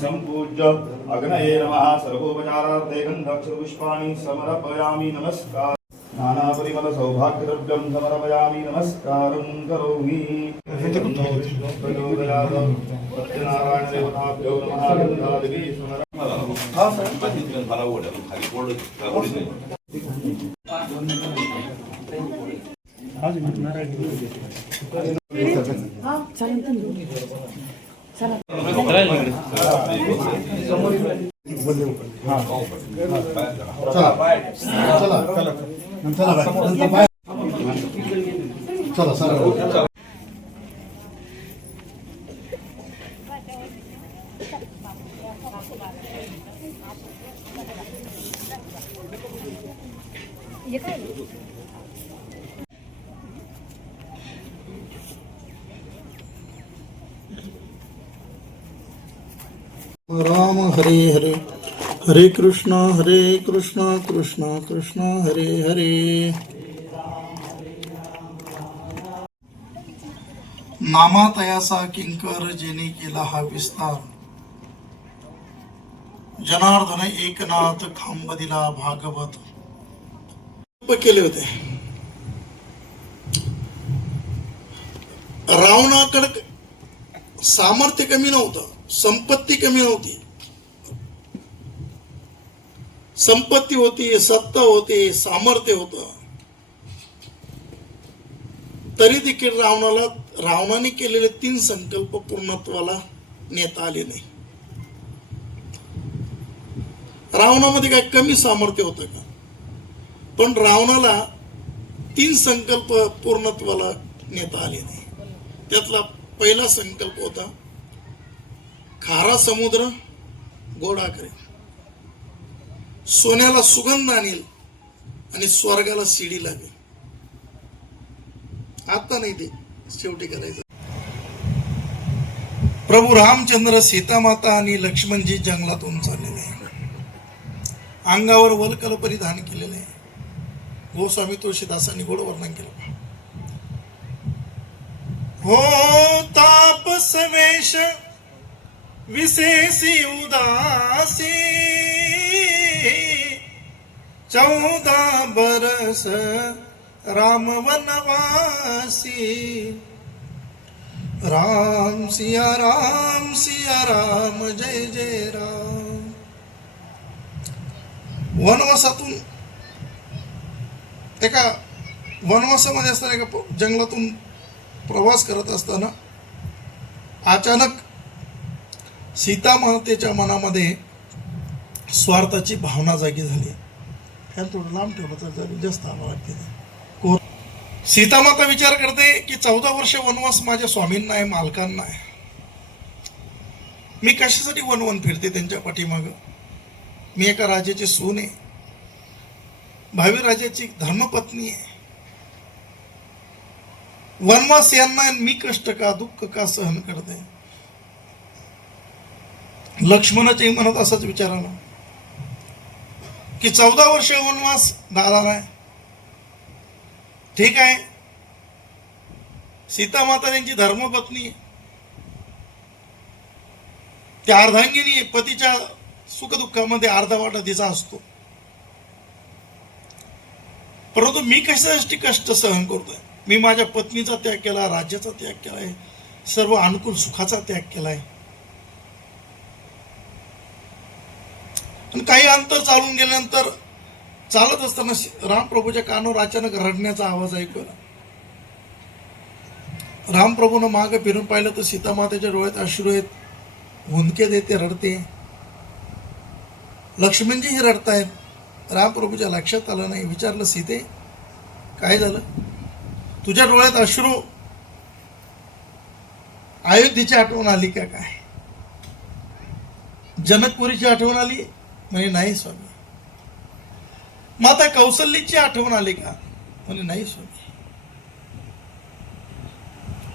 संपूज्य अग्नये नमः सर्वोपचारार्थे गन्धक्षपुष्पाणि समर्पयामि। नमस्कार। नानापरिमल सौभाग्यद्रव्यं समर्पयामि नमस्कारं करोमि सत्यनारायण देवताभ्यो नमः गंधादेवी राम हरे हरे हरे कृष्ण कृष्ण कृष्ण हरे हरे। नामातयासा किंकर जेने केला हा विस्तार, जनार्दन एकनाथ खांब दिला भागवत केले होते। रावणाकडे सामर्थ्य कमी नव्हतं, संपत्ती कमी नव्हती, संपत्ती होती, सत्ता होती, सामर्थ्य होतं, तरी देखील रावणाने केलेले 3 संकल्प पूर्णत्वाला नेता आले नाही। रावणामध्ये काय कमी सामर्थ्य होतं का? पण रावणाला 3 संकल्प पूर्णत्वाला नेता आले नाही। त्यातला पहिला संकल्प होता, खारा समुद्र गोडा करेल, सोन्याला सुगंध आणेल आणि स्वर्गाला शिडी लागेल। आता नाही, ते शेवटी करायचं। प्रभू रामचंद्र, सीतामाता आणि लक्ष्मणजी जंगलातून चाललेले आहे, अंगावर वलकल परिधान केलेले आहे। गोस्वामी तुळशीदासांनी गोड वर्णन केलं। हो तापस वेश विशेषी उदासी, 14 बरस राम वनवासी। राम सिया राम जय जय राम। वनवासातून एका वनवासामध्ये असताना एका जंगलातून प्रवास करत असताना अचानक सीता मातेच्या मनामध्ये स्वार्थाची भावना जागी झाली। ह्याला थोडं लांब ठेवलं तर जास्त आवाज वाटते। सीता माता विचार करते की 14 वर्ष वनवास माझ्या स्वामींना आहे, मालकांना आहे, मी कशासाठी वनवन फिरते त्यांच्या पाठीमाग? मी एका राजाची सून आहे, भावी राजाची धर्मपत्नी आहे। वनवास यांना मी कष्ट का, दुःख का सहन करते? लक्ष्मणाच्याही मनात असाच विचार आला की 14 वर्ष वनवास झाला आहे, ठीक आहे, सीता माता त्यांची धर्मपत्नी, त्या अर्धांगिनी, पतीच्या सुखदुःखामध्ये अर्धा वाटा तिचा असतो, परंतु मी कशासाठी कष्ट सहन करतोय? मी माझ्या पत्नीचा त्याग केला, राज्याचा त्याग केलाय, सर्व अनुकूल सुखाचा त्याग केलाय। काही अंतर चालून गेल्यानंतर चालत असताना रामप्रभूच्या कानावर अचानक रडण्याचा आवाज ऐकू आला। रामप्रभूनं मागे फिरून पाहिलं तर सीता मातेच्या डोळ्यात अश्रू आहेत, हुंदके देते, रडते। लक्ष्मणजी हे रडतायत। रामप्रभूच्या लक्षात आलं नाही, विचारलं, सीते काय झालं? तुझ्या डोळ्यात अश्रू, अयोध्येची आठवण आली का? काय जनकपुरीची आठवण आली? म्हणे नाही स्वामी. माता कौशल्याची आठवण आली का? म्हणे नाही स्वामी.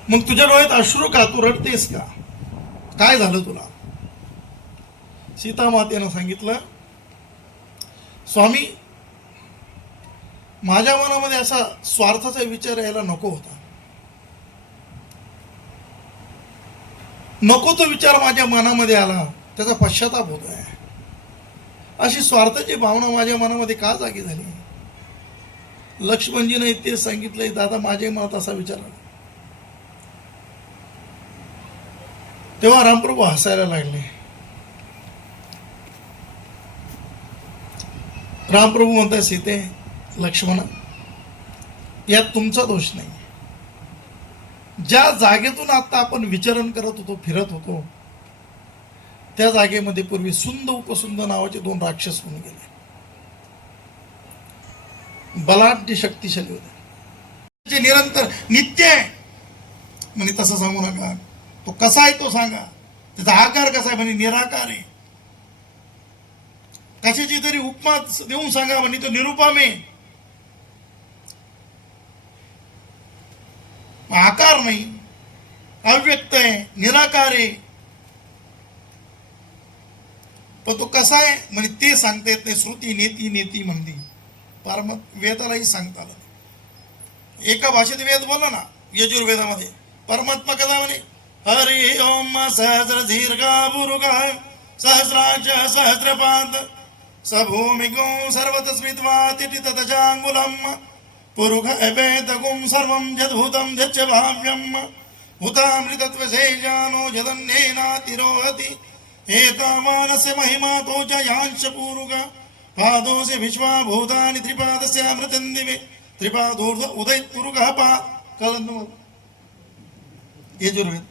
मग तुझ्या डोळ्यात अश्रू का? तू रडतेस का? काय झालं तुला? सीता मातेनं सांगितलं, स्वामी माझ्या मनामध्ये असा स्वार्थाचा विचार यायला नको होता. नको तो विचार माझ्या मनामध्ये आला, त्याचा पश्चाताप होत आहे. अशी स्वार्थाची भावना माझ्या मनामध्ये का जागी झाली? लक्ष्मणजीने ते सांगितलंय. दादा माझ्या मनात असा विचार आला. तेव्हा रामप्रभू हसायला लागले. रामप्रभू म्हणतात सीते, लक्ष्मणा, यात तुमचा दोष नाही. ज्या जागेतून आता आपण विचरण करत होतो, फिरत होतो, त्या जागेमध्ये पूर्वी सुंद उपसुंद नावाचे 2 राक्षस होऊन गेले. बलाढ्य शक्तिशाली होते. निरंतर नित्य आहे म्हणे, तसं सांगू नका. तो कसा आहे तो सांगा. त्याचा आकार कसा आहे म्हणे, निराकार आहे. कशाची तरी उपमा देऊन सांगा म्हणे, तो निरुपम आहे. आकार नाही, अव्यक्त आहे, निराकार आहे. पण तो कसा आहे म्हणजे ते सांगता येत नाही. श्रुती नेती नेती म्हणती. वेदालाही सांगता आलं नाही. एका भाषेत वेद बोलला ना, यजुर्वेदामध्ये परमात्मा कसा म्हणे, हरि ओम सहस्र दीर्घा बुरुगा सहस्राक्ष सहस्रपाद सभूमिगो सर्वतस्मित्वा तिथितजांगुलम पुरुष अभेदगुं सर्वं यद्भूतं यच्च भाव्यं भूतामृतत्वशेषानो यदन्येनातिरोहति एतावानस्य महिमा तो जयांश पूरुग पादोऽस्य विश्वा भूतानि त्रिपादस्य अमृतं दिवे त्रिपादोर्ध उदयित पुरुगः पा कळलं. यजुर्वेद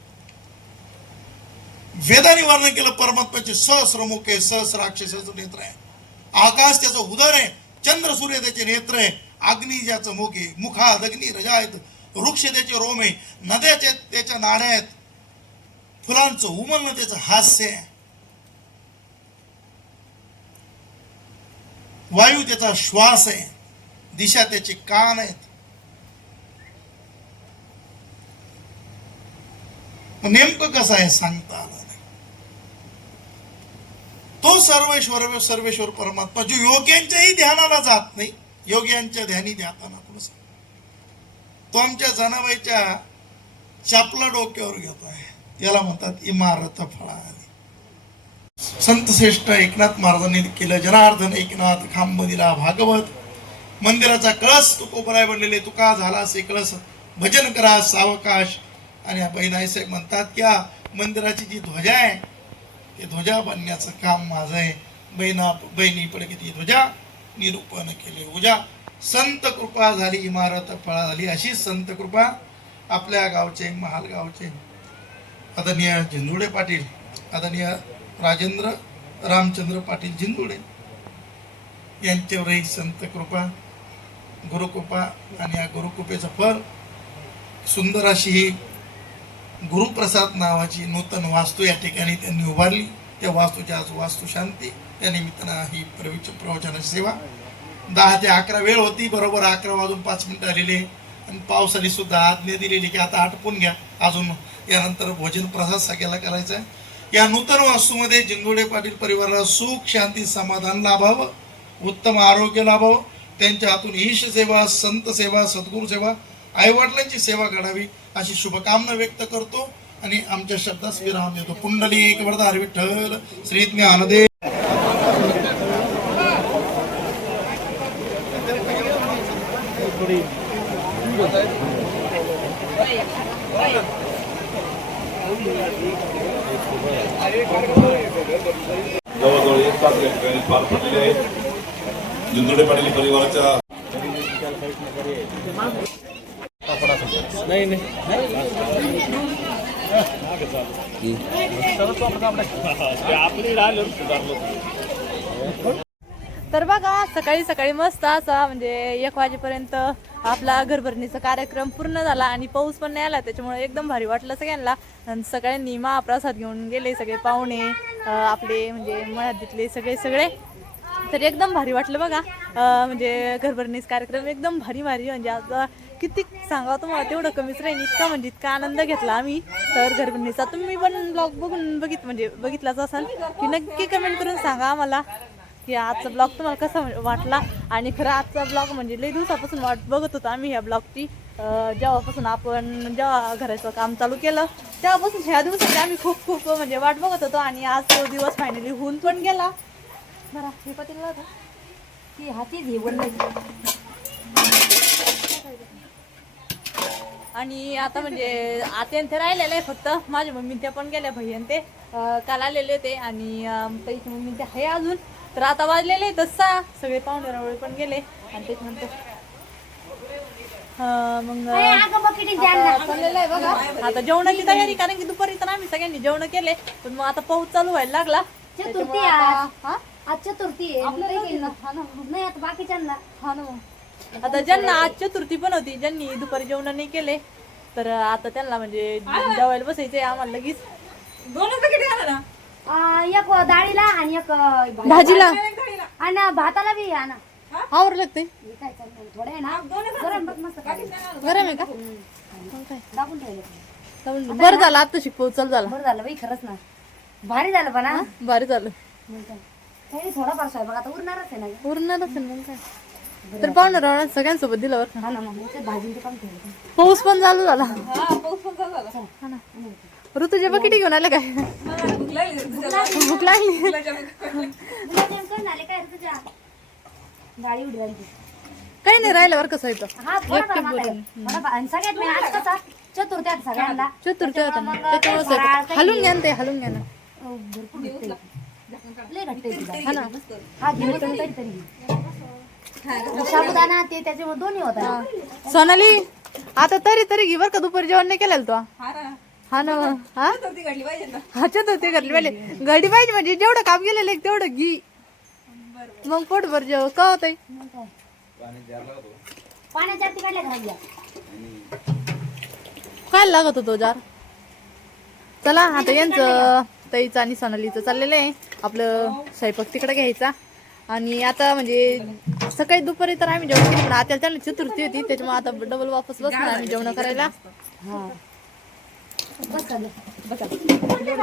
वेदाने वर्णन केलं परमात्म्याचे सहस्रमुख आहे, सहस्राक्ष नेत्र आहे. आकाश त्याचं उदर आहे, चंद्र सूर्य त्याचे नेत्र आहे, अग्नी ज्याचं मुख आहे, मुखात अग्नी रजा आहेत, वृक्ष त्याचे रोम आहे, नद्याच्या त्याच्या नाड्या आहेत, फुलांचं उमलणं त्याचं हास्य आहे, वायू त्याचा श्वास आहे, दिशा त्याचे कान आहेत. नेमकं कसं आहे सांगता आलं नाही. तो सर्वेश्वर परमात्मा जो योग्यांच्याही ध्यानाला जात नाही, योग्यांच्या ध्यानी जाताना थोडस तो आमच्या जनाबाईच्या चापला डोक्यावर घेतोय. याला म्हणतात इमारत फळाली. संत श्रेष्ठ एकनाथ महाराजांनी केलं. जनार्दन एकनाथ खांब दिला भागवत मंदिराचा कळस तुकोबराय बनलेले. तुका झाला असे कळस भजन करा सावकाश. आणि बहिणाई साहेब म्हणतात की मंदिराची जी ध्वजा आहे ते ध्वजा बनण्याचं काम माझं आहे. बहिणी पडे किती ध्वजा निरूपण केले उजा. संत कृपा झाली इमारत फळा झाली. अशी संत कृपा आपल्या गावचे महाल गावचे आदरणीय झिंजुडे पाटील, आदरणीय राजेंद्र रामचंद्र पाटील झिंजुडे यांच्यावरही संत कृपा गुरुकृपा. आणि या गुरुकृपेचं फळ सुंदर अशी ही गुरुप्रसाद नावाची नूतन वास्तू या ठिकाणी त्यांनी उभारली. त्या वास्तूच्या आज वास्तू शांती या निमित्तानं ही प्रवचनाची सेवा 10 ते 11 वेळ होती. बरोबर 11 वाजून 5 मिनिटं आलेले आणि पावसाने सुद्धा आज्ञा दिलेली की आता आटपून घ्या. अजून यानंतर भोजन प्रसाद सगळ्याला करायचा आहे. या नूतन वास्तूमध्ये जिंदोडे पाटील परिवाराला सुख शांती समाधान लाभावं, उत्तम आरोग्य लाभावं, त्यांच्या हातून ईश सेवा संत सेवा सद्गुरू सेवा आईवडिलांची सेवा घडावी अशी शुभकामना व्यक्त करतो आणि आमच्या शब्दास विराम देतो. पुंडलिक वरदार विठ्ठल श्री ज्ञानदेव. जवळजवळ 1 तास या ठिकाणी पार पडलेले आहेत. जिंदोडे पाटील परिवाराच्या तर बघा सकाळी सकाळी मस्त असा म्हणजे 1 वाजेपर्यंत आपला घरभरणीचा कार्यक्रम पूर्ण झाला आणि पाऊस पण नाही आला, त्याच्यामुळे एकदम भारी वाटलं सगळ्यांना. आणि सगळ्यांनी महाप्रसाद घेऊन गेले सगळे पाहुणे आपले म्हणजे मळ्यातले सगळे तर एकदम भारी वाटलं बघा. म्हणजे घरभरणीचा कार्यक्रम एकदम भारी म्हणजे आता किती सांगावं तुम्हाला तेवढं कमीच राहील. इतका म्हणजे इतका आनंद घेतला आम्ही तर घरभरणीचा. तुम्ही पण ब्लॉग बघितलाच असाल की नक्की कमेंट करून सांगा आम्हाला की आजचा ब्लॉग तुम्हाला कसा वाटला. आणि खरं आजचा ब्लॉग म्हणजे लई दिवसापासून वाट बघत होतो आम्ही ह्या ब्लॉगची. जेव्हापासून आपण जेव्हा घराचं काम चालू केलं तेव्हापासून ह्या दिवसाची आम्ही खूप म्हणजे वाट बघत होतो. आणि आज तो दिवस फायनली होऊन पण गेला. बरं हे पतीला की हाती घेऊन आणि आता म्हणजे आत्यान ते राहिलेलं आहे फक्त माझ्या मम्मी ते पण गेल्या भैयान ते काल आलेले ते आणि त्याची मम्मी ते आहे अजून. तर आता वाजलेले आहेत 6 सगळे पाहुणे रावळे पण गेले आणि त्याच्यानंतर मग आता चाललेलं आहे बघा आता जेवणाची तयारी कारण की दुपारी तर आम्ही सगळ्यांनी जेवण केले पण मग आता पाऊस चालू व्हायला लागला. चतुर्थी आज चतुर्थी नाही आता बाकीच्यांना हा ना मग आता ज्यांना आज चतुर्थी पण होती ज्यांनी दुपारी जेवण नाही केले तर आता त्यांना म्हणजे जेवायला बसायचंय आम्हाला लगेच. एक डाळीला आणि एक भाजीला आणि भाताला बी आणा आवर लागते काय चालतं थोडं आहे ना गरम बघ मस्त काय गरम आहे का मग काय दाबून ठेवलं तर बरं झालं आता शिकवू चल झाला बरं झालं बाई खरंच ना भारी झालं पण हा भारी झालं मग काय काही नाही थोडाफार स्वयंपाक आता उरणारच आहे ना ग. उरणारच आहे मग काय तर पाहुणं रावण सगळ्यांसोबत दिलं बरं का. हा ना मग ते भाजीचं काम ठेवलं पाऊस पण चालू झाला हा ना ऋतूच्या बकेटी घेऊन आले काय भूक लागली गुलाबजाम करून आले काय रे तुझ्या डाळी उडी राहिली काही नाही राहिलं बरं कसं येतं हा थोडाफार थोडाफार आणि सगळ्यात मी आज कसा चतुर्थी आहे सगळ्यांना चतुर्थी होता ना मग त्याच्यामुळे फराळ स्वयंपाक. काही हलून घ्या ना ते हलून घ्या ना भरपूर घट्ट आहे. लय घट्ट आहे तुझा. हा ना हा घेऊन तरी साबुदाणा ते त्याच्यामुळे दोन्ही होता सोनाली आता तरी घे बरं का दुपारी जेवण नाही केलेलं तो हा ना मग. हा चतुर्थी घडली पाहिजे घडी पाहिजे म्हणजे जेवढं काम केलेलं आहे तेवढं घी मग पोटभर जेव का होतंय पाण्याच्या आरती काढल्या घरात घ्या काय लागत होतो जार. चला आता यांचं ताईचं आणि सोनालीचं चाललेलं आहे आपलं स्वयंपाक तिकडे घ्यायचा आणि आता म्हणजे सकाळी दुपारी तर आम्ही जेवण केली पण आता त्यांना चतुर्थी होती त्याच्यामुळे आता डबल वापस बसणार आम्ही जेवण करायला.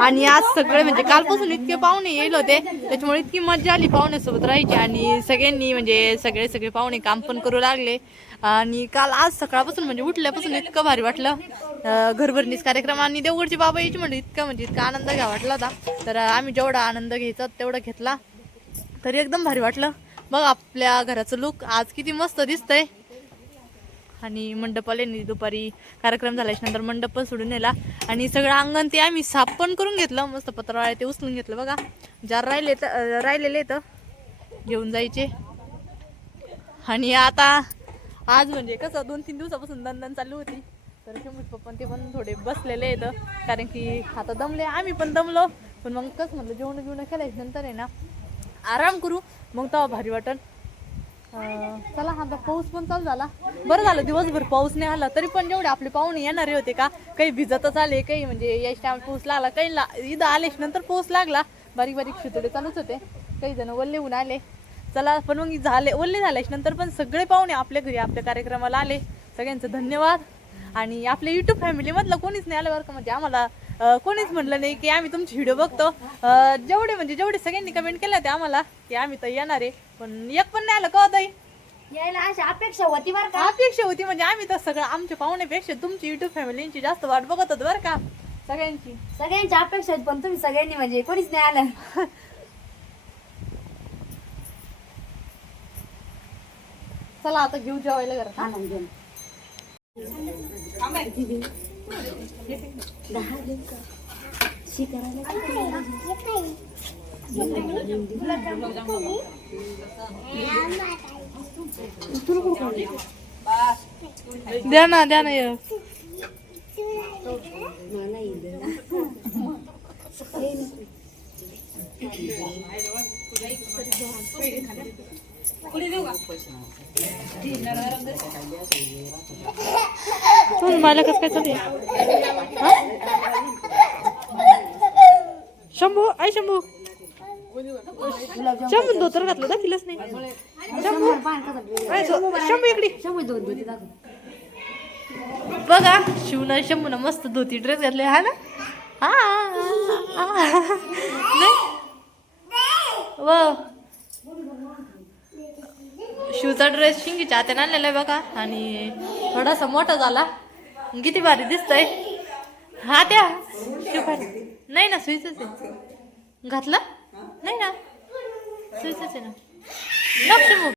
आणि आज सगळे म्हणजे कालपासून इतके पाहुणे येईल होते त्याच्यामुळे इतकी मजा आली पाहुण्यासोबत राहायची आणि सगळ्यांनी म्हणजे सगळे पाहुणे काम पण करू लागले आणि काल आज सकाळपासून म्हणजे उठल्यापासून इतकं भारी वाटलं घरभरणीच कार्यक्रम आणि देवगडची बाबा यायची म्हणजे इतका आनंद घ्या वाटला होता. तर आम्ही जेवढा आनंद घ्यायचा तेवढा घेतला तरी एकदम भारी वाटलं. बघ आपल्या घराचं लुक आज किती मस्त दिसतंय आणि मंडप आले दुपारी कार्यक्रम झाल्याच्या नंतर मंडप पण सोडून नेला आणि सगळं अंगण ते आम्ही साफ पण करून घेतलं मस्त पत्रावळ्या ते उचलून घेतलं बघा जार राहिलेले तर घेऊन जायचे. आणि आता आज म्हणजे कसं 2-3 दिवसापासून दणदण चालू होती तर शंभूज पप्पा ते पण थोडे बसलेले आहेत कारण की आता दमले आम्ही पण दमलो पण मग कसं म्हटलं जेवण केल्याच्या नंतर आहे ना आराम करू मग तेव्हा भारी वाटन. चला आता पाऊस पण चालू झाला बरं झालं दिवसभर पाऊस नाही आला तरी पण जेवढे आपले पाहुणे येणारे होते का काही भिजतच आले काही म्हणजे याच टाइम पाऊस लागला काही इथं आल्याच्या नंतर पाऊस लागला बारीक शितोडे चालूच होते काही जण वल्ले होऊन आले. चला पण मग वल्ले झाल्याच्या नंतर पण सगळे पाहुणे आपल्या घरी आपल्या कार्यक्रमाला आले सगळ्यांचं धन्यवाद. आणि आपल्या युट्यूब फॅमिलीमधलं कोणीच नाही आलं बरं का म्हणजे आम्हाला कोणीच म्हणलं नाही की आम्ही तुमची व्हिडिओ बघतो जेवढे सगळ्यांनी कमेंट केलं ते आम्हाला की आम्ही तर येणार आहे पण एक पण नाही आलं का होतं यायला अशी अपेक्षा होती बरं का अपेक्षा होती म्हणजे आम्ही तर सगळं आमच्या पाहुण्यापेक्षा तुमची युट्यूब फॅमिलीची जास्त वाट बघत होतो बरं का सगळ्यांची अपेक्षा होती पण तुम्ही सगळ्यांनी म्हणजे कोणीच नाही आलं. चला आता घेऊ जेवायला घरात. हा ना घेऊन द्या ना ये. मला कसं काय चालू शंभू धोतर घातलं दाखिलच नाही शंभू इकडे बघा शंभून मस्त धोती ड्रेस घातले हा ना शिवचा ड्रेस शिंगीच्या हाताने आणलेला आहे बघा आणि थोडासा मोठा झाला किती भारी दिसतंय. हा त्या शिव नाही ना सुईच आहे घातलं नाही ना सुईच आहे ना.